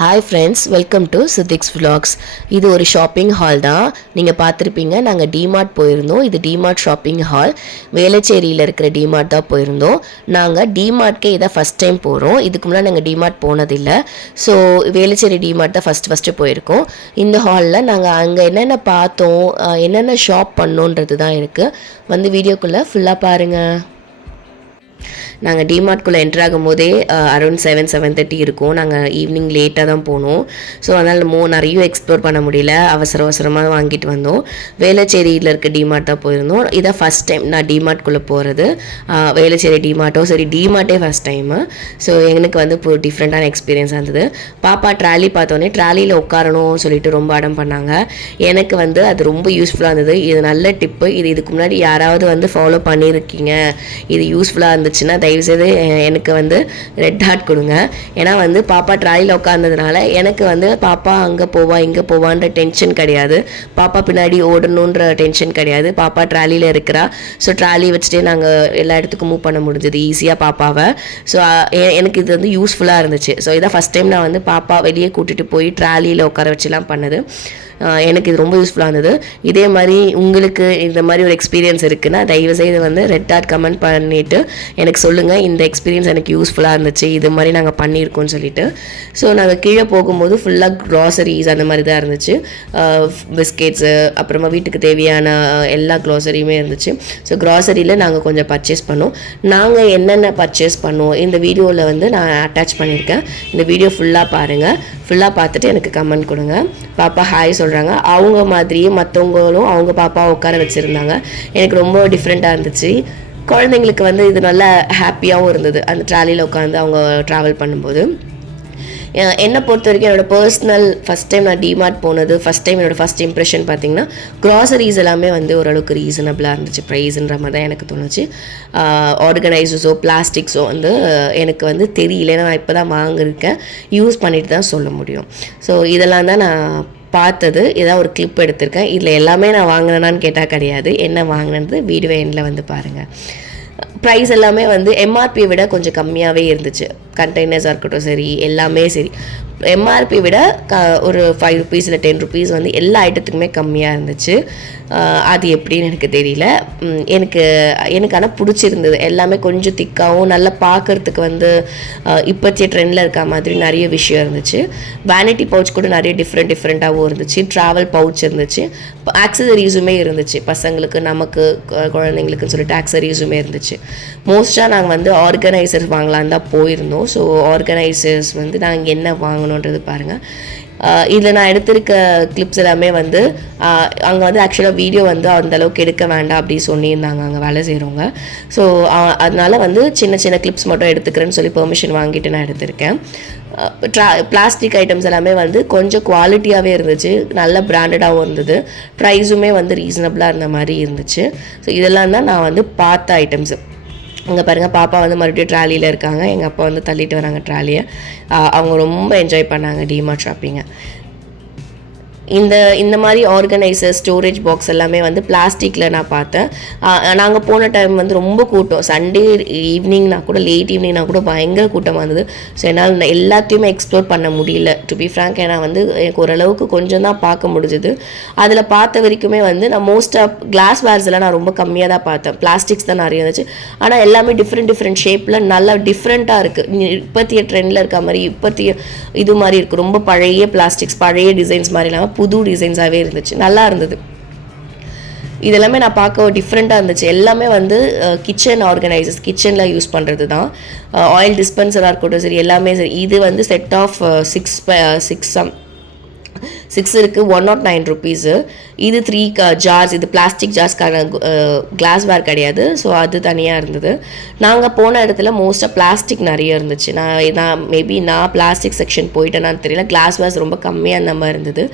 Hi friends, welcome to சித்திக்ஸ் vlogs. இது ஒரு ஷாப்பிங் ஹால் தான். நீங்கள் பார்த்துருப்பீங்க, நாங்கள் டிமார்ட் போயிருந்தோம். இது டிமார்ட் ஷாப்பிங் ஹால். வேளச்சேரியில் இருக்கிற டிமார்ட் தான் போயிருந்தோம். நாங்கள் டிமார்ட்கே இதை ஃபஸ்ட் டைம் போகிறோம். இதுக்கு முன்னாடி நாங்கள் டிமார்ட் போனதில்லை. ஸோ வேளச்சேரி டிமார்ட் தான் ஃபஸ்ட்டு போயிருக்கோம். இந்த ஹாலில் நாங்கள் அங்கே என்னென்ன பார்த்தோம், என்னென்ன ஷாப் பண்ணோன்றது தான் இருக்குது. வந்து வீடியோக்குள்ளே ஃபுல்லாக பாருங்கள். நாங்கள் டிமார்ட்குள்ளே என்ட்ரு ஆகும் போதே அரௌண்ட் 7:30 இருக்கும். நாங்கள் ஈவினிங் லேட்டாக தான் போனோம். ஸோ அதனால் நிறைய எக்ஸ்ப்ளோர் பண்ண முடியல. அவசரமாக வாங்கிட்டு வந்தோம். வேளச்சேரியில் இருக்க டிமார்ட் தான் போயிருந்தோம். இதான் ஃபஸ்ட் டைம் நான் டிமார்ட்குள்ளே போகிறது. வேளச்சேரி டிமார்ட்டோ சரி, டிமார்ட்டே ஃபஸ்ட் டைமு. ஸோ எனக்கு வந்து இப்போ டிஃப்ரெண்ட்டான எக்ஸ்பீரியன்ஸாக இருந்தது. பாப்பா ட்ராலி பார்த்தோன்னே ட்ராலியில் உட்காரணும் சொல்லிட்டு ரொம்ப அடம் பண்ணாங்க. எனக்கு வந்து அது ரொம்ப யூஸ்ஃபுல்லாக இருந்தது. இது நல்ல டிப்பு. இதுக்கு முன்னாடி யாராவது வந்து ஃபாலோ பண்ணியிருக்கீங்க, இது யூஸ்ஃபுல்லாக இருந்துச்சுன்னா தயவுசெய்து எனக்கு வந்து ரெட் ஹார்ட் கொடுங்க. ஏன்னா வந்து பாப்பா ட்ராலியில் உட்கார்ந்ததுனால எனக்கு வந்து பாப்பா அங்கே போவா இங்கே போவான்ற டென்ஷன் கிடையாது. பாப்பா பின்னாடி ஓடணுன்ற டென்ஷன் கிடையாது. பாப்பா ட்ராலியில் இருக்கிறா. ஸோ ட்ராலி வச்சுட்டே நாங்கள் எல்லா இடத்துக்கும் மூவ் பண்ண முடிஞ்சது ஈஸியாக பாப்பாவை. ஸோ எனக்கு இது வந்து யூஸ்ஃபுல்லாக இருந்துச்சு. ஸோ இதான் ஃபஸ்ட் டைம் நான் வந்து பாப்பா வெளியே கூட்டிகிட்டு போய் ட்ராலியில் உட்கார வச்சுலாம் பண்ணது. எனக்கு இது ரொம்ப யூஸ்ஃபுல்லாக இருந்தது. இதே மாதிரி உங்களுக்கு இந்த மாதிரி ஒரு எக்ஸ்பீரியன்ஸ் இருக்குன்னா தயவுசெய்து வந்து ரெட் டாட் கமெண்ட் பண்ணிவிட்டு எனக்கு சொல்லுங்கள், இந்த எக்ஸ்பீரியன்ஸ் எனக்கு யூஸ்ஃபுல்லாக இருந்துச்சு, இது மாதிரி நாங்கள் பண்ணியிருக்கோம்னு சொல்லிட்டு. ஸோ நாங்கள் கீழே போகும்போது ஃபுல்லாக க்ராசரிஸ் அந்த மாதிரி தான் இருந்துச்சு. பிஸ்கெட்ஸு, அப்புறமா வீட்டுக்கு தேவையான எல்லா க்ராசரியுமே இருந்துச்சு. ஸோ க்ராசரியில் நாங்கள் கொஞ்சம் பர்ச்சேஸ் பண்ணோம். நாங்கள் என்னென்ன பர்ச்சேஸ் பண்ணோம் இந்த வீடியோவில் வந்து நான் அட்டாச் பண்ணியிருக்கேன். இந்த வீடியோ ஃபுல்லாக பாருங்கள். ஃபுல்லாக பார்த்துட்டு எனக்கு கமெண்ட் கொடுங்க. பாப்பா ஹாய் சொல்கிறாங்க. அவங்க மாதிரியே மற்றவங்களும் அவங்க பாப்பாவை உட்கார வச்சுருந்தாங்க. எனக்கு ரொம்ப டிஃப்ரெண்ட்டாக இருந்துச்சு. குழந்தைங்களுக்கு வந்து இது நல்லா ஹாப்பியாகவும் இருந்தது அந்த ட்ராலியில் உட்காந்து அவங்க ட்ராவல் பண்ணும்போது. என்னை பொறுத்த வரைக்கும் என்னோடய பர்சனல் ஃபஸ்ட் டைம் நான் டிமார்ட் போனது, ஃபஸ்ட் டைம் என்னோடய ஃபஸ்ட் இம்ப்ரெஷன் பார்த்திங்கன்னா க்ராசரிஸ் எல்லாமே வந்து ஓரளவுக்கு ரீசனபிளாக இருந்துச்சு. ப்ரைஸுன்ற மாதிரி தான் எனக்கு தோணுச்சு. ஆர்கனைசர்ஸோ பிளாஸ்டிக்ஸோ வந்து எனக்கு வந்து தெரியல. நான் இப்போ தான் வாங்கியிருக்கேன், யூஸ் பண்ணிட்டு தான் சொல்ல முடியும். ஸோ இதெல்லாம் தான் நான் பார்த்தது. ஏதாவது ஒரு கிளிப் எடுத்திருக்கேன். இதில் எல்லாமே நான் வாங்கினேனான்னு கேட்டால் கிடையாது. என்ன வாங்கினது வீடியோ எண்டில் வந்து பாருங்கள். ப்ரைஸ் எல்லாமே வந்து எம்ஆர்பியை விட கொஞ்சம் கம்மியாகவே இருந்துச்சு. கண்டெய்னர்ஸாக இருக்கட்டும் சரி, எல்லாமே சரி, எம்ஆர்பி விட ஒரு 5 rupees இல்லை 10 rupees வந்து எல்லா ஐட்டத்துக்குமே கம்மியாக இருந்துச்சு. அது எப்படின்னு எனக்கு தெரியல. எனக்கு ஆனால் பிடிச்சிருந்தது. எல்லாமே கொஞ்சம் திக்காகவும் நல்லா பார்க்குறதுக்கு வந்து இப்போத்திய ட்ரெண்டில் இருக்க மாதிரி நிறைய விஷயம் இருந்துச்சு. வேனிட்டி பவுச் கூட நிறைய டிஃப்ரெண்ட்டாகவும் இருந்துச்சு. ட்ராவல் பவுச் இருந்துச்சு. ஆக்சசரிஸுமே இருந்துச்சு. பசங்களுக்கு, நமக்கு, குழந்தைங்களுக்குன்னு சொல்லிட்டு ஆக்சசரிஸுமே இருந்துச்சு. மோஸ்ட்டாக நாங்கள் வந்து ஆர்கனைசர்ஸ் வாங்கலான்னு தான் போயிருந்தோம். ஸோ ஆர்கனைசர்ஸ் வந்து நாங்கள் என்ன வாங்கணுன்றது பாருங்கள். இதில் நான் எடுத்திருக்க கிளிப்ஸ் எல்லாமே வந்து அங்கே வந்து ஆக்சுவலாக வீடியோ வந்து அந்தளவுக்கு எடுக்க வேண்டாம் அப்படின்னு சொல்லியிருந்தாங்க அங்கே வேலை செய்கிறவங்க. ஸோ அதனால் வந்து சின்ன கிளிப்ஸ் மட்டும் எடுத்துக்கிறேன்னு சொல்லி பெர்மிஷன் வாங்கிட்டு நான் எடுத்திருக்கேன். பிளாஸ்டிக் ஐட்டம்ஸ் எல்லாமே வந்து கொஞ்சம் குவாலிட்டியாகவே இருந்துச்சு, நல்ல பிராண்டடாகவும் இருந்தது. ப்ரைஸுமே வந்து ரீசனபிளாக இருந்த மாதிரி இருந்துச்சு. ஸோ இதெல்லாம் தான் நான் வந்து பார்த்த ஐட்டம்ஸு. அங்கே பாருங்கள், பாப்பா வந்து மறுபடியும் ட்ராலியில் இருக்காங்க. எங்கள் அப்பா வந்து தள்ளிட்டு வராங்க ட்ராலியை. அவங்க ரொம்ப என்ஜாய் பண்ணாங்க டிமார்ட் ஷாப்பிங்கை. இந்த மாதிரி ஆர்கனைசர், ஸ்டோரேஜ் பாக்ஸ் எல்லாமே வந்து பிளாஸ்டிக்கில் நான் பார்த்தேன். நாங்கள் போன டைம் வந்து ரொம்ப கூட்டம். சண்டே ஈவினிங்னா கூட, லேட் ஈவினிங்னா கூட பயங்கர கூட்டமாக இருந்தது. ஸோ என்னால் எல்லாத்தையுமே எக்ஸ்ப்ளோர் பண்ண முடியல, டு பி ஃப்ராங்க். ஏன்னா வந்து எனக்கு ஓரளவுக்கு கொஞ்சம் தான் பார்க்க முடிஞ்சுது. அதில் பார்த்த வரைக்குமே வந்து நான் மோஸ்ட் ஆஃப் கிளாஸ் வேர்ஸ் எல்லாம் நான் ரொம்ப கம்மியாக தான் பார்த்தேன். பிளாஸ்டிக்ஸ் தான் நிறைய இருந்துச்சு. ஆனால் எல்லாமே டிஃப்ரெண்ட் ஷேப்பில் நல்லா டிஃப்ரெண்ட்டாக இருக்குது. இப்போத்திய ட்ரெண்டில் இருக்க மாதிரி, இப்போத்திய இது மாதிரி இருக்குது. ரொம்ப பழைய பிளாஸ்டிக்ஸ், பழைய டிசைன்ஸ் மாதிரி இல்லாமல் புது டிசைன்ஸாகவே இருந்துச்சு. நல்லா இருந்தது. இதெல்லாமே நான் பார்க்க டிஃப்ரெண்ட்டாக இருந்துச்சு. எல்லாமே வந்து கிச்சன் ஆர்கனைசர்ஸ், கிச்சனில் யூஸ் பண்ணுறது தான். ஆயில் டிஸ்பென்சராக இருக்கட்டும் சரி, எல்லாமே சரி. இது வந்து செட் ஆஃப் 6 இருக்குது, 109 rupees. இது 3 ஜார்ஸ். இது பிளாஸ்டிக் ஜார்ஸ்க்கான கிளாஸ்வேர் கிடையாது. ஸோ அது தனியாக இருந்தது. நாங்கள் போன இடத்துல மோஸ்ட்டாக பிளாஸ்டிக் நிறைய இருந்துச்சு. நான் மேபி நான் பிளாஸ்டிக் செக்ஷன் போயிட்டேனான்னு தெரியல. கிளாஸ்வேர்ஸ் ரொம்ப கம்மியாக அந்த மாதிரி இருந்தது.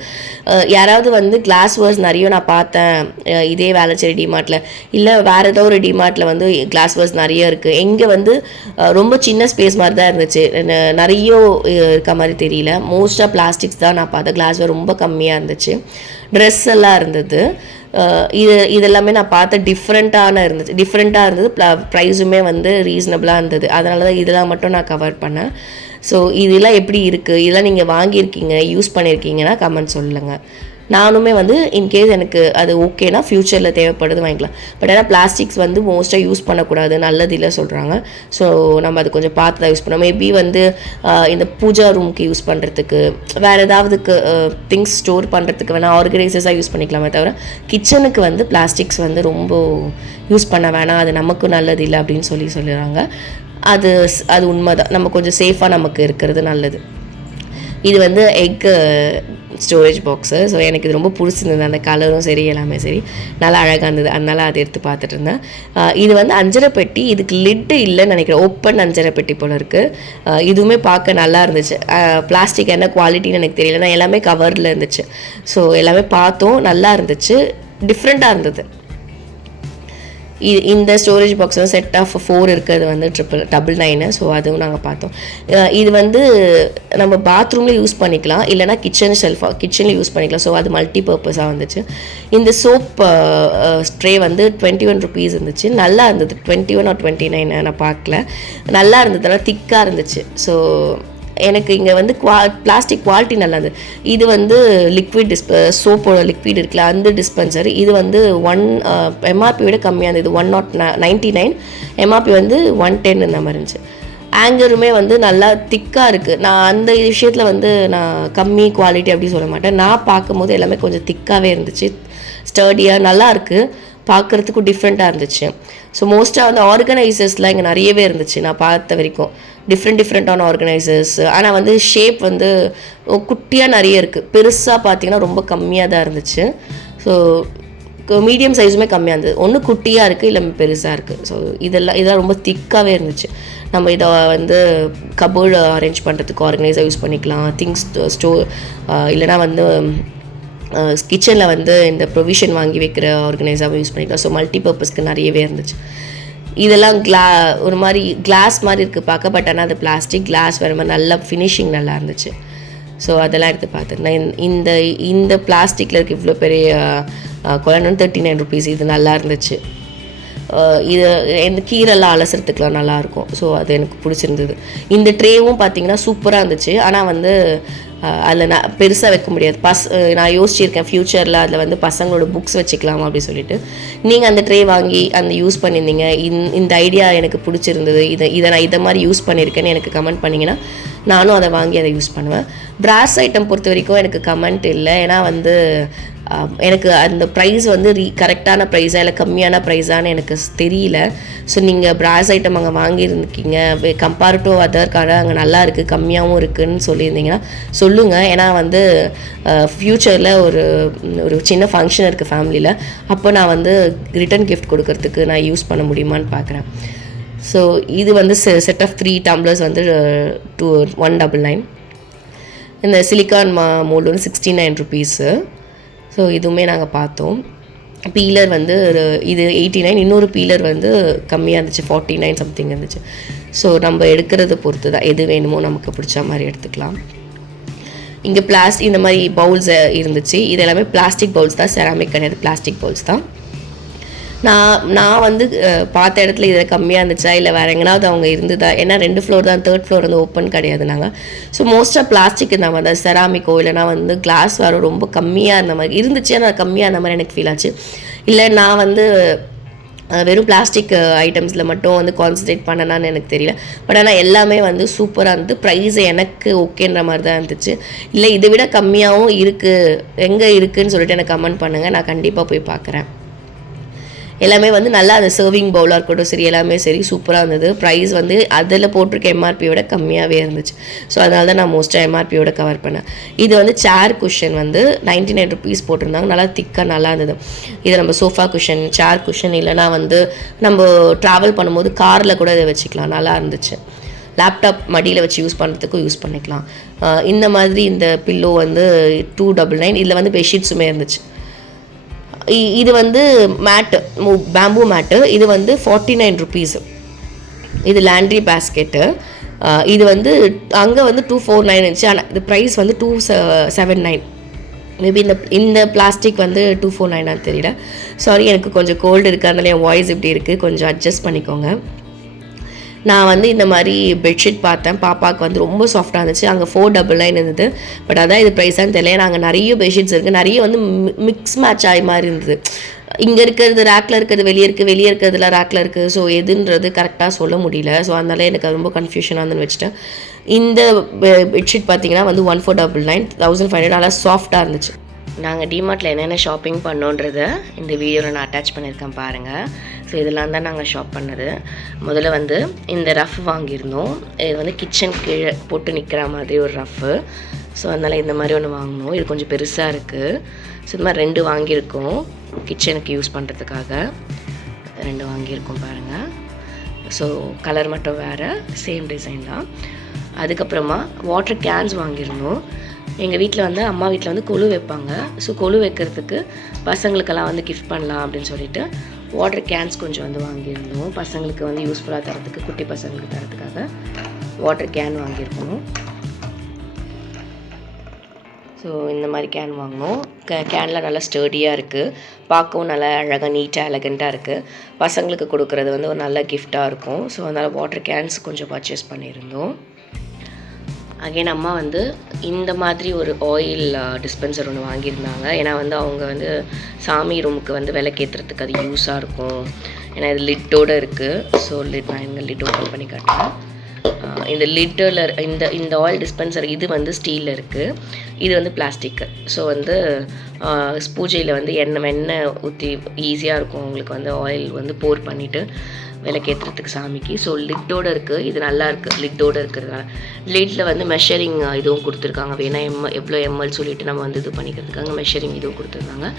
யாராவது வந்து கிளாஸ்வேர்ஸ் நிறைய நான் பார்த்தேன் இதே வேளச்சேரி டிமார்ட்டில், இல்லை வேறு ஏதோ ஒரு டிமார்ட்டில் வந்து கிளாஸ்வேர்ஸ் நிறைய இருக்குது. எங்கே வந்து ரொம்ப சின்ன ஸ்பேஸ் மாதிரி தான் இருந்துச்சு, நிறைய இருக்க மாதிரி தெரியல. மோஸ்ட்டாக பிளாஸ்டிக்ஸ் தான் நான் பார்த்தேன். கிளாஸ்வேர் ரொம்ப கம்மியாக இருந்துச்சு. ட்ரெஸ் எல்லாம் இருந்தது. இதெல்லாமே நான் பார்த்த டிஃப்ரெண்ட்டாக இருந்தது. ப்ரைஸுமே வந்து ரீசனபிளாக இருந்தது. அதனால தான் இதெல்லாம் மட்டும் நான் கவர் பண்ணேன். ஸோ இதெல்லாம் எப்படி இருக்குது, இதெல்லாம் நீங்கள் வாங்கியிருக்கீங்க, யூஸ் பண்ணியிருக்கீங்கன்னா கமெண்ட் சொல்லுங்கள். நானுமே வந்து இன்கேஸ் எனக்கு அது ஓகேனா ஃப்யூச்சரில் தேவைப்படுது வாங்கிக்கலாம். பட் ஆனால் பிளாஸ்டிக்ஸ் வந்து மோஸ்ட்டாக யூஸ் பண்ணக்கூடாது, நல்லது இல்லை சொல்கிறாங்க. ஸோ நம்ம அது கொஞ்சம் பார்த்து தான் யூஸ் பண்ணோம். மேபி வந்து இந்த பூஜா ரூமுக்கு யூஸ் பண்ணுறதுக்கு, வேறு ஏதாவதுக்கு திங்ஸ் ஸ்டோர் பண்ணுறதுக்கு வேணால் ஆர்கனைசர்ஸாக யூஸ் பண்ணிக்கலாமே தவிர கிச்சனுக்கு வந்து பிளாஸ்டிக்ஸ் வந்து ரொம்ப யூஸ் பண்ண வேணாம், அது நமக்கும் நல்லது இல்லை அப்படின்னு சொல்லுறாங்க. அது உண்மை தான். நம்ம கொஞ்சம் சேஃபாக நமக்கு இருக்கிறது நல்லது. இது வந்து எக்கு ஸ்டோரேஜ் பாக்ஸு. ஸோ எனக்கு இது ரொம்ப பிடிச்சிருந்தது, அந்த கலரும் சரி எல்லாமே சரி நல்லா அழகாக இருந்தது. அதனால் அதை எடுத்து பார்த்துட்டு இருந்தேன். இது வந்து அஞ்சரை பெட்டி, இதுக்கு லிட்டு இல்லைன்னு நினைக்கிறேன், ஓப்பன் அஞ்சரை பெட்டி போல் இருக்குது. இதுவுமே பார்க்க நல்லா இருந்துச்சு. பிளாஸ்டிக் என்ன குவாலிட்டின்னு எனக்கு தெரியல, நான் எல்லாமே கவரில் இருந்துச்சு. ஸோ எல்லாமே பார்த்தோம், நல்லா இருந்துச்சு, டிஃப்ரெண்ட்டாக இருந்தது. இந்த ஸ்டோரேஜ் பாக்ஸ் வந்து செட் ஆஃப் 4 இருக்கிறது வந்து 999. ஸோ அதுவும் நாங்கள் பார்த்தோம். இது வந்து நம்ம பாத்ரூமில் யூஸ் பண்ணிக்கலாம், இல்லைனா கிச்சனில் யூஸ் பண்ணிக்கலாம். ஸோ அது மல்டி பர்பஸாக வந்துச்சு. இந்த சோப் ஸ்ட்ரே வந்து 21 rupees இருந்துச்சு. நல்லா இருந்தது. 21 or 29 நான் பார்க்கல. நல்லா இருந்தது, நல்லா திக்காக இருந்துச்சு. ஸோ எனக்கு இங்கே வந்து பிளாஸ்டிக் குவாலிட்டி நல்லா இருந்தது. இது வந்து லிக்விட் சோப்போட லிக்விட் இருக்குல்ல, அந்த டிஸ்பென்சர். இது வந்து எம்ஆர்பி விட கம்மியாக இருந்தது. 199, எம்ஆர்பி வந்து 110 இந்த மாதிரி இருந்துச்சு. ஆங்கருமே வந்து நல்லா திக்காக இருக்குது. நான் அந்த விஷயத்தில் வந்து நான் கம்மி குவாலிட்டி அப்படி சொல்ல மாட்டேன். நான் பார்க்கும்போது எல்லாமே கொஞ்சம் திக்காகவே இருந்துச்சு, ஸ்டர்டியாக நல்லா இருக்குது, பார்க்குறதுக்கும் டிஃப்ரெண்ட்டாக இருந்துச்சு. ஸோ மோஸ்ட்டாக வந்து ஆர்கனைசர்ஸ்லாம் இங்கே நிறையவே இருந்துச்சு நான் பார்த்த வரைக்கும், டிஃப்ரெண்டான ஆர்கனைசர்ஸ். ஆனால் வந்து ஷேப் வந்து குட்டியாக நிறைய இருக்குது, பெருசாக பார்த்தீங்கன்னா ரொம்ப கம்மியாக தான் இருந்துச்சு. ஸோ மீடியம் சைஸுமே கம்மியாக இருந்தது. ஒன்று குட்டியாக இருக்குது, இல்லை பெருசாக இருக்குது. ஸோ இதெல்லாம் ரொம்ப திக்காகவே இருந்துச்சு. நம்ம இதை வந்து கபோர்டு அரேஞ்ச் பண்ணுறதுக்கு ஆர்கனைஸாக யூஸ் பண்ணிக்கலாம், திங்ஸ் ஸ்டோர், இல்லைனா வந்து கிச்சனில் வந்து இந்த ப்ரொவிஷன் வாங்கி வைக்கிற ஆர்கனைஸாகவும் யூஸ் பண்ணிக்கலாம். ஸோ மல்டி பர்பஸ்க்கு நிறையவே இருந்துச்சு. இதெல்லாம் ஒரு மாதிரி கிளாஸ் மாதிரி இருக்குது பார்க்க, பட் ஆனால் அது பிளாஸ்டிக் கிளாஸ் வேறு மாதிரி நல்ல ஃபினிஷிங் நல்லா இருந்துச்சு. ஸோ அதெல்லாம் எடுத்து பார்த்துருந்தேன். இந்த பிளாஸ்டிக்கில் இருக்க இவ்வளோ பெரிய குழந்தை 39 rupees. இது நல்லா இருந்துச்சு. இது இந்த கீரெல்லாம் அலசுறதுக்குலாம் நல்லாயிருக்கும். ஸோ அது எனக்கு பிடிச்சிருந்தது. இந்த ட்ரேவும் பார்த்திங்கன்னா சூப்பராக இருந்துச்சு. ஆனால் வந்து அதில் நான் பெருசாக வைக்க முடியாது. நான் யோசிச்சிருக்கேன் ஃப்யூச்சரில் அதில் வந்து பசங்களோட புக்ஸ் வச்சுக்கலாம் அப்படின்னு சொல்லிட்டு. நீங்கள் அந்த ட்ரே வாங்கி அந்த யூஸ் பண்ணியிருந்தீங்க, இந்த ஐடியா எனக்கு பிடிச்சிருந்தது, இதை நான் இதை மாதிரி யூஸ் பண்ணியிருக்கேன்னு எனக்கு கமெண்ட் பண்ணிங்கன்னா நானும் அதை வாங்கி அதை யூஸ் பண்ணுவேன். பிராஸ் ஐட்டம் பொறுத்த வரைக்கும் எனக்கு கமெண்ட் இல்லை. ஏன்னா வந்து எனக்கு அந்த ப்ரைஸ் வந்து கரெக்டான ப்ரைஸாக இல்லை கம்மியான ப்ரைஸான்னு எனக்கு தெரியல. ஸோ நீங்கள் பிராஸ் ஐட்டம் அங்கே வாங்கியிருந்துருக்கீங்க, கம்பேர் டு அதர் கடை அங்கே நல்லா இருக்குது, கம்மியாகவும் இருக்குதுன்னு சொல்லியிருந்தீங்கன்னா சொல்லுங்கள். ஏன்னா வந்து ஃப்யூச்சரில் ஒரு சின்ன ஃபங்க்ஷன் இருக்குது ஃபேமிலியில், அப்போ நான் வந்து ரிட்டன் கிஃப்ட் கொடுக்கறதுக்கு நான் யூஸ் பண்ண முடியுமான்னு பார்க்குறேன். ஸோ இது வந்து செட் ஆஃப் 3 டம்ளர்ஸ் வந்து 199. இந்த சிலிக்கான் மோல்டு வந்து 69 rupees. ஸோ இதுவுமே நாங்கள் பார்த்தோம். பீலர் வந்து இது 89, இன்னொரு பீலர் வந்து கம்மியாக இருந்துச்சு, 49 சம்திங் இருந்துச்சு. ஸோ நம்ம எடுக்கிறத பொறுத்து தான், எது வேணுமோ நமக்கு பிடிச்ச மாதிரி எடுத்துக்கலாம். இங்கே இந்த மாதிரி பவுல்ஸ் இருந்துச்சு. இது எல்லாமே பிளாஸ்டிக் பவுல்ஸ் தான், செராமிக் கிடையாது, பிளாஸ்டிக் பவுல்ஸ் தான். நான் வந்து பார்த்த இடத்துல இதில் கம்மியாக இருந்துச்சா இல்லை வேறு எங்கேனாவது அவங்க இருந்ததா, ஏன்னா 2 ஃப்ளோர் தான், 3rd ஃப்ளோர் வந்து ஓப்பன் கிடையாது நாங்கள். ஸோ மோஸ்ட்டாக பிளாஸ்டிக் இந்த மாதிரி தான், செராமிக்கோ இல்லைனா வந்து கிளாஸ் வேறு ரொம்ப கம்மியாக இருந்த மாதிரி இருந்துச்சு. ஆனால் கம்மியாக அந்த மாதிரி எனக்கு ஃபீல் ஆச்சு. இல்லை நான் வந்து வெறும் பிளாஸ்டிக் ஐட்டம்ஸில் மட்டும் வந்து கான்சன்ட்ரேட் பண்ணனான்னு எனக்கு தெரியல. பட் ஆனால் எல்லாமே வந்து சூப்பராக இருந்தது. ப்ரைஸ் எனக்கு ஓகேன்ற மாதிரி தான் இருந்துச்சு. இல்லை இதை விட கம்மியாகவும் இருக்குது, எங்கே இருக்குதுன்னு சொல்லிட்டு எனக்கு கமெண்ட் பண்ணுங்கள், நான் கண்டிப்பாக போய் பார்க்குறேன். எல்லாமே வந்து நல்லா அந்த சர்விங் பவுலாக இருக்கட்டும் சரி, எல்லாமே சரி சூப்பராக இருந்தது. ப்ரைஸ் வந்து அதில் போட்டிருக்க எம்ஆர்பியோட கம்மியாகவே இருந்துச்சு. ஸோ அதனால தான் நான் மோஸ்ட்டாக எம்ஆர்பியோட கவர் பண்ணேன். இது வந்து சேர் குஷன் வந்து 99 rupees போட்டிருந்தாங்க. நல்லா திக்காக நல்லா இருந்தது. இதை நம்ம சோஃபா குஷன், சேர் குஷன், இல்லைனா வந்து நம்ம ட்ராவல் பண்ணும்போது காரில் கூட இதை வச்சுக்கலாம், நல்லா இருந்துச்சு. லேப்டாப் மடியில் வச்சு யூஸ் பண்ணுறதுக்கும் யூஸ் பண்ணிக்கலாம். இந்த மாதிரி இந்த பில்லோ வந்து 299. இதில் வந்து பெட்ஷீட்ஸுமே இருந்துச்சு. இது வந்து மேட்டு, பேம்பூ மேட்டு. இது வந்து 49 rupees. இது லேண்ட்ரி பேஸ்கெட்டு. இது வந்து அங்கே வந்து 249 இருந்துச்சு. ஆனால் இது ப்ரைஸ் வந்து 279. மேபி இந்த பிளாஸ்டிக் வந்து 249 தெரியல. சாரி, எனக்கு கொஞ்சம் கோல்டு இருக்குது, அதனால என் வாய்ஸ் இப்படி இருக்குது, கொஞ்சம் அட்ஜஸ்ட் பண்ணிக்கோங்க. நான் வந்து இந்த மாதிரி பெட்ஷீட் பார்த்தேன், பாப்பாவுக்கு வந்து ரொம்ப சாஃப்டாக இருந்துச்சு. அங்கே 499 இருந்தது. பட் அதான் இது ப்ரைஸான்னு தெரியல. நாங்கள் நிறைய பெட்ஷீட்ஸ் இருக்குது, நிறைய வந்து மிக்ஸ் மேட்ச் ஆகி மாதிரி இருந்தது. இங்கே இருக்கிறது ரேக்கில் இருக்கிறது வெளியே இருக்குது, வெளியே இருக்கிறதுல ரேக்கில் இருக்குது. ஸோ எதுன்றது கரெக்டாக சொல்ல முடியல. ஸோ அதனால எனக்கு ரொம்ப கன்ஃபியூஷனாக இருந்துன்னு வச்சுட்டேன். இந்த பெட்ஷீட் பார்த்தீங்கன்னா வந்து 1499, 1500, நல்லா சாஃப்டாக இருந்துச்சு. நாங்கள் டிமார்ட்டில் என்னென்ன ஷாப்பிங் பண்ணோன்றத இந்த வீடியோவில் நான் அட்டாச் பண்ணியிருக்கேன் பாருங்கள். ஸோ இதெல்லாம் தான் நாங்கள் ஷாப் பண்ணது. முதல்ல வந்து இந்த ரஃப் வாங்கியிருந்தோம். இது வந்து கிச்சன் கீழே போட்டு நிற்கிற மாதிரி ஒரு ரஃப்பு. ஸோ அதனால் இந்த மாதிரி ஒன்று வாங்கினோம். இது கொஞ்சம் பெருசாக இருக்குது. ஸோ இது மாதிரி 2 வாங்கியிருக்கோம், கிச்சனுக்கு யூஸ் பண்ணுறதுக்காக 2 வாங்கியிருக்கோம் பாருங்கள். ஸோ கலர் மட்டும் வேறு, சேம் டிசைன் தான். அதுக்கப்புறமா வாட்டர் கேன்ஸ் வாங்கியிருந்தோம். எங்கள் வீட்டில் வந்து அம்மா வீட்டில் வந்து கொலு வைப்பாங்க. ஸோ கொலு வைக்கிறதுக்கு பசங்களுக்கெல்லாம் வந்து கிஃப்ட் பண்ணலாம் அப்படின்னு சொல்லிட்டு வாட்டர் கேன்ஸ் கொஞ்சம் வந்து வாங்கியிருந்தோம். பசங்களுக்கு வந்து யூஸ்ஃபுல்லாக தரத்துக்கு, குட்டி பசங்களுக்கு தரத்துக்காக வாட்டர் கேன் வாங்கியிருக்கோம். ஸோ இந்த மாதிரி கேன் வாங்கினோம். கேனில் நல்லா ஸ்டர்டியாக இருக்குது, பார்க்கவும் நல்லா அழகாக நீட்டாக எலகண்ட்டாக இருக்குது. பசங்களுக்கு கொடுக்குறது வந்து ஒரு நல்ல கிஃப்டாக இருக்கும். ஸோ அதனால் வாட்டர் கேன்ஸ் கொஞ்சம் பர்ச்சேஸ் பண்ணியிருந்தோம். அகைன் அம்மா வந்து இந்த மாதிரி ஒரு ஆயில் டிஸ்பென்சர் ஒன்று வாங்கியிருந்தாங்க. ஏன்னா வந்து அவங்க வந்து சாமி ரூமுக்கு வந்து விளக்கேற்றுறதுக்கு அது யூஸாக இருக்கும். ஏன்னா இது லிட்டோடு இருக்குது. ஸோ நான் இந்த லிட் ஓப்பன் பண்ணி காட்டுறேன். இந்த லிட்டில் இந்த ஆயில் டிஸ்பென்சர் இது வந்து ஸ்டீலில் இருக்குது, இது வந்து பிளாஸ்டிக்கு. ஸோ வந்து பூஜையில் வந்து எண்ணெய் ஊற்றி ஈஸியாக இருக்கும் உங்களுக்கு வந்து ஆயில் வந்து போர் பண்ணிவிட்டு விளக்கேற்றுறதுக்கு சாமிக்கு. ஸோ லிட்டோடு இருக்குது, இது நல்லா இருக்குது லிட்டோடு இருக்கிறதுனால. லிட்டில் வந்து மெஷரிங் இதுவும் கொடுத்துருக்காங்க. வேணா எவ்வளோ எம்எல் சொல்லிவிட்டு நம்ம வந்து இது பண்ணிக்கிறதுக்காக மெஷரிங் இதுவும் கொடுத்துருந்தாங்க.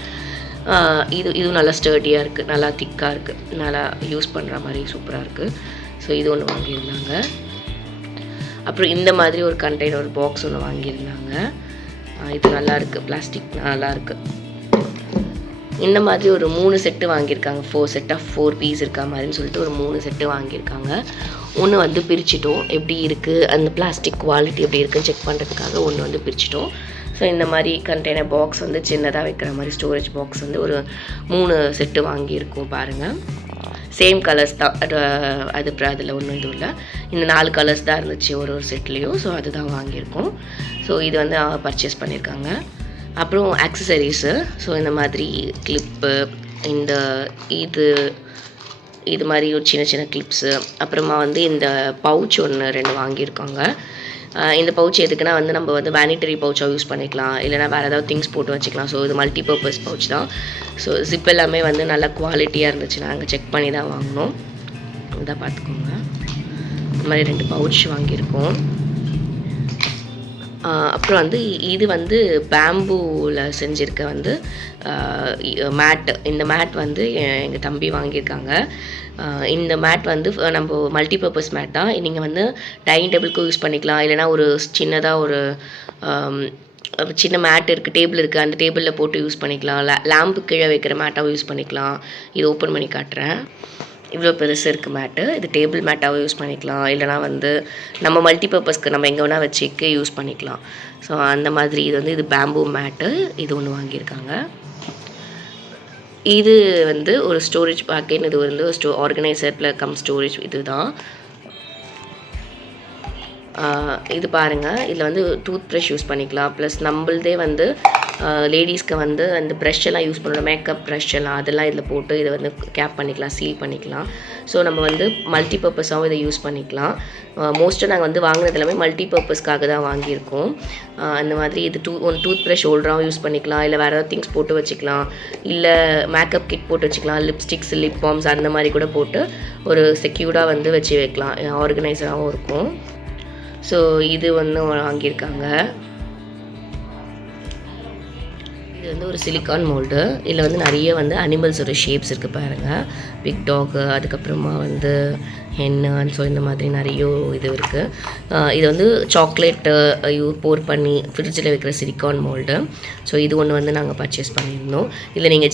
இதுவும் நல்லா ஸ்டர்டியாக இருக்குது, நல்லா திக்காக இருக்குது, நல்லா யூஸ் பண்ணுற மாதிரி சூப்பராக இருக்குது. ஸோ இது ஒன்று வாங்கியிருந்தாங்க. அப்புறம் இந்த மாதிரி ஒரு கண்டெய்னர், ஒரு பாக்ஸ் ஒன்று வாங்கியிருந்தாங்க. இது நல்லாயிருக்கு, பிளாஸ்டிக் நல்லாயிருக்கு. இந்த மாதிரி ஒரு 3 செட்டு வாங்கியிருக்காங்க. 4 செட் ஆஃப் 4 பீஸ் இருக்கா மாதிரின்னு சொல்லிட்டு ஒரு 3 செட்டு வாங்கியிருக்காங்க. ஒன்று வந்து பிரிச்சிட்டோம், எப்படி இருக்குது அந்த பிளாஸ்டிக் குவாலிட்டி எப்படி இருக்குன்னு செக் பண்ணுறதுக்காக ஒன்று வந்து பிரிச்சிட்டோம். ஸோ இந்த மாதிரி கண்டெய்னர் பாக்ஸ் வந்து சின்னதாக வைக்கிற மாதிரி ஸ்டோரேஜ் பாக்ஸ் வந்து ஒரு 3 செட்டு வாங்கியிருக்கோம் பாருங்கள். சேம் கலர்ஸ் தான், அதில் ஒன்றும் இது இல்லை. இந்த 4 கலர்ஸ் தான் இருந்துச்சு ஒரு செட்லேயும். ஸோ அதுதான் வாங்கியிருக்கோம். ஸோ இது வந்து பர்ச்சேஸ் பண்ணியிருக்காங்க. அப்புறம் ஆக்சசரிஸு, ஸோ இந்த மாதிரி கிளிப்பு, இந்த இது மாதிரி ஒரு சின்ன சின்ன கிளிப்ஸு, அப்புறமா வந்து இந்த பவுச் ஒன்று 2 வாங்கியிருக்காங்க. இந்த பவுச் எதுக்குன்னா வந்து நம்ம வந்து வேனிட்டரி பவுச்சாக யூஸ் பண்ணிக்கலாம், இல்லைனா வேறு ஏதாவது திங்ஸ் போட்டு வச்சுக்கலாம். ஸோ இது மல்டி பர்பஸ் பவுச் தான். ஸோ ஜிப் எல்லாமே வந்து நல்ல குவாலிட்டியாக இருந்துச்சு, நாங்கள் செக் பண்ணி தான் வாங்கினோம். இதாக பார்த்துக்கோங்க. இந்த மாதிரி 2 பவுச் வாங்கியிருக்கோம். அப்புறம் வந்து இது வந்து பேம்பூவில் செஞ்சுருக்க வந்து மேட். இந்த மேட் வந்து எங்கள் தம்பி வாங்கியிருக்காங்க. இந்த மேட் வந்து நம்ம மல்டிபர்பஸ் மேட் தான். நீங்கள் வந்து டைனிங் டேபிளுக்கும் யூஸ் பண்ணிக்கலாம், இல்லைனா ஒரு சின்னதாக ஒரு சின்ன மேட் இருக்குது, டேபிள் இருக்குது, அந்த டேபிளில் போட்டு யூஸ் பண்ணிக்கலாம். லேம்பு கீழே வைக்கிற மேட்டாகவும் யூஸ் பண்ணிக்கலாம். இது ஓப்பன் பண்ணி காட்டுறேன். இவ்வளோ பெருசு இருக்குது மேட்டு. இது டேபிள் மேட்டாகவும் யூஸ் பண்ணிக்கலாம், இல்லைனா வந்து நம்ம மல்டிபர்பஸ்க்கு நம்ம எங்கே வேணால் வச்சுக்க யூஸ் பண்ணிக்கலாம். ஸோ அந்த மாதிரி இது பேம்பூ மேட்டு. இது ஒன்று வாங்கியிருக்காங்க. இது வந்து ஒரு ஸ்டோரேஜ் பாக்கெட். இது வந்து ஆர்கனைசரில் ஸ்டோரேஜ் இது தான். இது பாருங்கள், இதில் வந்து டூத் ப்ரஷ் யூஸ் பண்ணிக்கலாம். ப்ளஸ் நம்மளதே வந்து லேடிஸ்க்கு வந்து அந்த ப்ரஷ் எல்லாம் யூஸ் பண்ணணும், மேக்கப் ப்ரஷ் எல்லாம் அதெல்லாம் இதில் போட்டு இதை வந்து கேப் பண்ணிக்கலாம், சீல் பண்ணிக்கலாம். ஸோ நம்ம வந்து மல்டி பர்பஸாகவும் இதை யூஸ் பண்ணிக்கலாம். மோஸ்ட்டாக நாங்கள் வந்து வாங்கினது எல்லாமே மல்டி பர்பஸ்க்காக தான் வாங்கியிருக்கோம். அந்த மாதிரி இது டூத் ப்ரஷ் ஹோல்டராகவும் யூஸ் பண்ணிக்கலாம், இல்லை வேறு ஏதாவது திங்ஸ் போட்டு வச்சுக்கலாம், இல்லை மேக்கப் கிட் போட்டு வச்சுக்கலாம், லிப்ஸ்டிக்ஸ், லிப் பாம்ஸ் அந்த மாதிரி கூட போட்டு ஒரு செக்யூர்டாக வந்து வச்சு வைக்கலாம், ஆர்கனைசராகவும் இருக்கும். ஸோ இது வந்து வாங்கியிருக்காங்க. இது வந்து ஒரு சிலிக்கான் மோல்டு. இதில் வந்து நிறைய வந்து அனிமல்ஸோட ஷேப்ஸ் இருக்குது பாருங்கள். பிக் டாகு, அதுக்கப்புறமா வந்து ஹென்னு, ஸோ இந்த மாதிரி நிறைய இது இருக்குது. இது வந்து சாக்லேட்டு போர் பண்ணி ஃப்ரிட்ஜில் வைக்கிற சிலிக்கான் மோல்டு. ஸோ இது ஒன்று வந்து நாங்கள் பர்ச்சேஸ் பண்ணியிருந்தோம். இல்லை நீங்கள்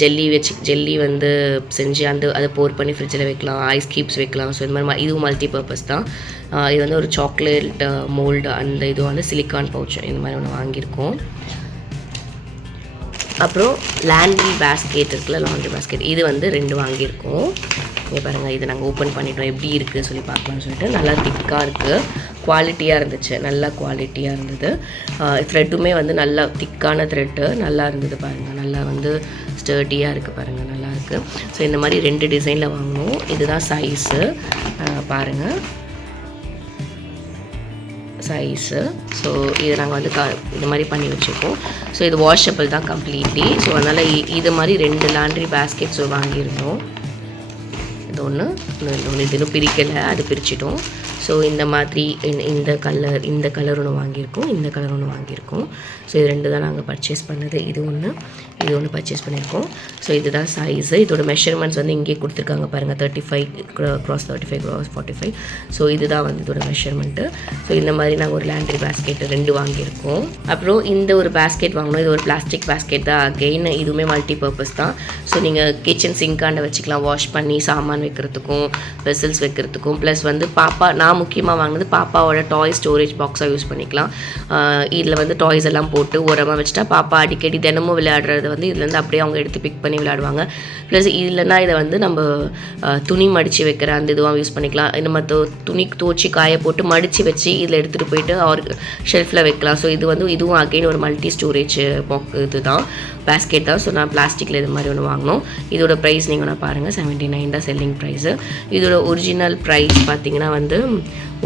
ஜெல்லி வந்து செஞ்சு அதை போர் பண்ணி ஃப்ரிட்ஜில் வைக்கலாம், ஐஸ் கியூப்ஸ் வைக்கலாம். ஸோ இந்த மாதிரி இதுவும் மல்டி பர்பஸ் தான். இது வந்து ஒரு சாக்லேட் மோல்டு, அந்த இது வந்து சிலிக்கான் பவுச் இந்த மாதிரி ஒன்று வாங்கியிருக்கோம். அப்புறம் லாண்ட்ரி பேஸ்கெட் இருக்குல்ல, லாண்ட்ரி பேஸ்கெட் இது வந்து 2 வாங்கியிருக்கோம். இங்கே பாருங்கள், இது நாங்கள் ஓப்பன் பண்ணிட்டோம், எப்படி இருக்குதுன்னு சொல்லி பார்க்கலாம்னு சொல்லிட்டு. நல்லா திக்காக இருக்குது, குவாலிட்டியாக இருந்துச்சு, நல்லா குவாலிட்டியாக இருந்தது. த்ரெட்டுமே வந்து நல்லா திக்கான த்ரெட்டு, நல்லா இருந்தது பாருங்கள், நல்லா வந்து ஸ்டர்டியாக இருக்குது பாருங்கள், நல்லாயிருக்கு. ஸோ இந்த மாதிரி 2 டிசைனில் வாங்கினோம். இதுதான் சைஸு பாருங்கள், சைஸு. ஸோ இது நாங்கள் வந்து இந்த மாதிரி பண்ணி வச்சுருக்கோம். ஸோ இது வாஷபிள் தான் கம்ப்ளீட்லி. ஸோ அதனால் இது மாதிரி 2 லாண்ட்ரி பேஸ்கெட்ஸ் வாங்கியிருந்தோம். இது ஒன்று இது இன்னும் பிரிக்கலை, அது பிரிச்சிட்டோம். ஸோ இந்த மாதிரி இந்த கலர் ஒன்று வாங்கியிருக்கோம், இந்த கலர் ஒன்று வாங்கியிருக்கோம். ஸோ இது 2 தான் நாங்கள் பர்ச்சேஸ் பண்ணது. இது ஒன்று பர்ச்சேஸ் பண்ணியிருக்கோம். ஸோ இதுதான் சைஸு. இதோட மெஷர்மெண்ட்ஸ் வந்து இங்கே கொடுத்துருக்காங்க பாருங்கள், 35 × 35 × 45. ஸோ இதுதான் வந்து இதோட மெஷர்மெண்ட்டு. ஸோ இந்த மாதிரி நாங்கள் ஒரு லாண்ட்ரி பேஸ்கெட் 2 வாங்கியிருக்கோம். அப்புறம் இந்த ஒரு பேஸ்கெட் வாங்கினோம். இது ஒரு பிளாஸ்டிக் பேஸ்கெட் தான். அகெயின் இதுவுமே மல்டி பர்பஸ் தான். ஸோ நீங்கள் கிச்சன் சிங்காண்ட வச்சுக்கலாம், வாஷ் பண்ணி சாமான் வைக்கிறதுக்கும் வெசல்ஸ் வைக்கிறதுக்கும். ப்ளஸ் வந்து நான் முக்கியமாக வாங்கினது பாப்பாவோட டாய் ஸ்டோரேஜ் பாக்ஸாக யூஸ் பண்ணிக்கலாம். இதில் வந்து டாய்ஸ் எல்லாம் போட்டு ஓரமாக வச்சுட்டா பாப்பா அடிக்கடி தினமும் விளையாடுறது வந்து இதுலேருந்து அப்படியே அவங்க எடுத்து பிக் பண்ணி விளையாடுவாங்க. ப்ளஸ் இல்லைன்னா இதை வந்து நம்ம துணி மடித்து வைக்கிற அந்த இதுவாக யூஸ் பண்ணிக்கலாம். நம்ம துணி துவச்சி காய போட்டு மடித்து வச்சு இதில் எடுத்துகிட்டு போயிட்டு அவருக்கு ஷெல்ஃபில் வைக்கலாம். ஸோ இது வந்து இதுவும் அகெயின் ஒரு மல்டி ஸ்டோரேஜ் இது தான், பேஸ்கெட் தான். ஸோ நான் பிளாஸ்டிக்கில் இது மாதிரி ஒன்று வாங்கினோம். இதோட ப்ரைஸ் நீங்கள் நான் பாருங்கள், 79 தான் செல்லிங் ப்ரைஸு. இதோட ஒரிஜினல் ப்ரைஸ் பார்த்திங்கன்னா வந்து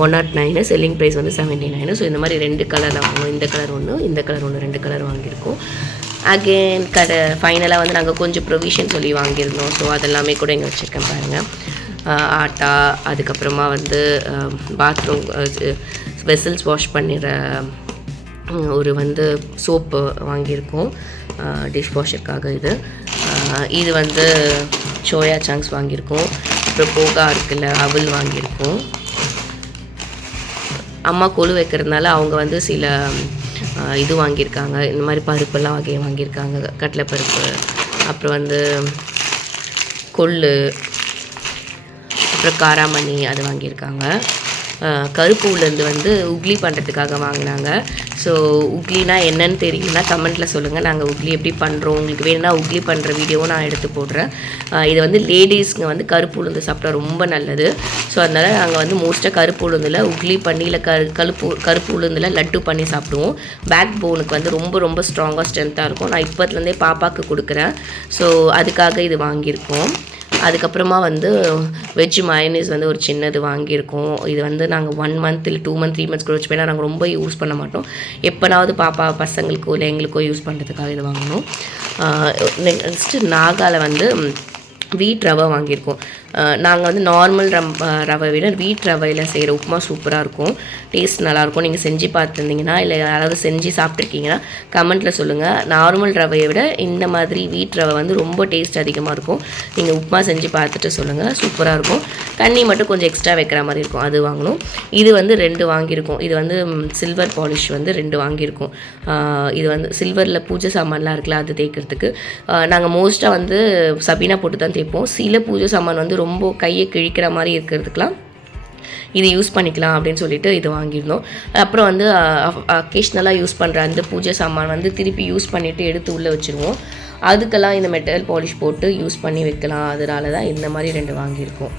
109, செல்லிங் ப்ரைஸ் வந்து 79. ஸோ இந்த மாதிரி 2 கலரில் வாங்கணும். இந்த கலர் ஒன்று, இந்த கலர் ஒன்று, 2 கலர் வாங்கியிருக்கோம். அகெயின் ஃபைனலாக வந்து நாங்கள் கொஞ்சம் ப்ரொவிஷன் சொல்லி வாங்கியிருந்தோம். ஸோ அதெல்லாமே கூட இங்கே வச்சுருக்கேன் பாருங்கள். ஆட்டா, அதுக்கப்புறமா வந்து பாத்ரூம் வெசல்ஸ் வாஷ் பண்ணிடுற ஒரு வந்து சோப்பு வாங்கியிருக்கோம் டிஷ் வாஷருக்காக. இது வந்து சோயா சங்க்ஸ் வாங்கியிருக்கோம். அப்புறம் போகா இருக்குல்ல, அவல் வாங்கியிருக்கோம். அம்மா கொழு வைக்கிறதுனால அவங்க வந்து சில இது வாங்கியிருக்காங்க, இந்த மாதிரி பருப்பெல்லாம் வாங்கியிருக்காங்க, கடலைப்பருப்பு, அப்புறம் வந்து கொள்ளு, அப்புறம் காராமணி அது வாங்கியிருக்காங்க. கருப்பு உளுந்து வந்து உக்லி பண்ணுறதுக்காக வாங்கினாங்க. ஸோ உக்லினா என்னன்னு தெரியும்னா கமெண்ட்டில் சொல்லுங்கள், நாங்கள் உக்லி எப்படி பண்ணுறோம், உங்களுக்கு வேணும்னா உக்லி பண்ணுற வீடியோவும் நான் எடுத்து போடுறேன். இது வந்து லேடிஸ்ங்க வந்து கருப்பு உளுந்து சாப்பிட்டா ரொம்ப நல்லது. ஸோ அதனால் நாங்கள் வந்து மோஸ்ட்டாக கருப்பு உளுந்தில் உக்லி பண்ணி இல்லை கருப்பு உளுந்தில் லட்டு பண்ணி சாப்பிடுவோம். பேக் போனுக்கு வந்து ரொம்ப ரொம்ப ஸ்ட்ராங்காக ஸ்ட்ரென்த்தாக இருக்கும். நான் இப்போத்துலேருந்தே பாப்பாவுக்கு கொடுக்குறேன். ஸோ அதுக்காக இது வாங்கியிருக்கோம். அதுக்கப்புறமா வந்து வெஜ் மயனீஸ் வந்து ஒரு சின்னது வாங்கியிருக்கோம். இது வந்து நாங்கள் 1 மந்த் இல்லை 2 மந்த் 3 மந்த்ஸ் கூட வச்சு போயினா நாங்கள் ரொம்ப யூஸ் பண்ண மாட்டோம். எப்போனாவது பாப்பா பசங்களுக்கோ இல்லை எங்களுக்கோ யூஸ் பண்ணுறதுக்காக இது வாங்கினோம். நெக்ஸ்ட்டு நாகாவில் வந்து வீட் ரவை வாங்கியிருக்கோம். நாங்கள் வந்து நார்மல் ரவை விட வீட் ரவையில் செய்கிற உப்புமா சூப்பராக இருக்கும், டேஸ்ட் நல்லாயிருக்கும். நீங்கள் செஞ்சு பார்த்துருந்தீங்கன்னா இல்லை யாராவது செஞ்சு சாப்பிட்ருக்கீங்கன்னா கமெண்ட்டில் சொல்லுங்கள். நார்மல் ரவையை விட இந்த மாதிரி வீட் ரவை வந்து ரொம்ப டேஸ்ட் அதிகமாக இருக்கும். நீங்கள் உப்புமா செஞ்சு பார்த்துட்டு சொல்லுங்கள், சூப்பராக இருக்கும். தண்ணி மட்டும் கொஞ்சம் எக்ஸ்ட்ரா வைக்கிற மாதிரி இருக்கும், அது வாங்கணும். இது வந்து 2 வாங்கியிருக்கோம். இது வந்து சில்வர் பாலிஷ் வந்து 2 வாங்கியிருக்கோம். இது வந்து சில்வரில் பூஜை சாமான்லாம் இருக்குல்ல, அது தேய்க்கிறதுக்கு. நாங்கள் மோஸ்ட்டாக வந்து சபீனா போட்டு தான் தேய்ப்போம். சில பூஜை சாமான் வந்து ரொம்ப கையை கிழிக்கிற மாதிரி இருக்கிறதுக்கெலாம் இது யூஸ் பண்ணிக்கலாம் அப்படின்னு சொல்லிட்டு இது வாங்கியிருந்தோம். அப்புறம் வந்து அக்கேஷ்னலாக யூஸ் பண்ணுற அந்த பூஜை சாமான் வந்து திருப்பி யூஸ் பண்ணிவிட்டு எடுத்து உள்ளே வச்சுருவோம். அதுக்கெல்லாம் இந்த மெட்டல் பாலிஷ் போட்டு யூஸ் பண்ணி வைக்கலாம். அதனால தான் இந்த மாதிரி 2 வாங்கியிருக்கோம்.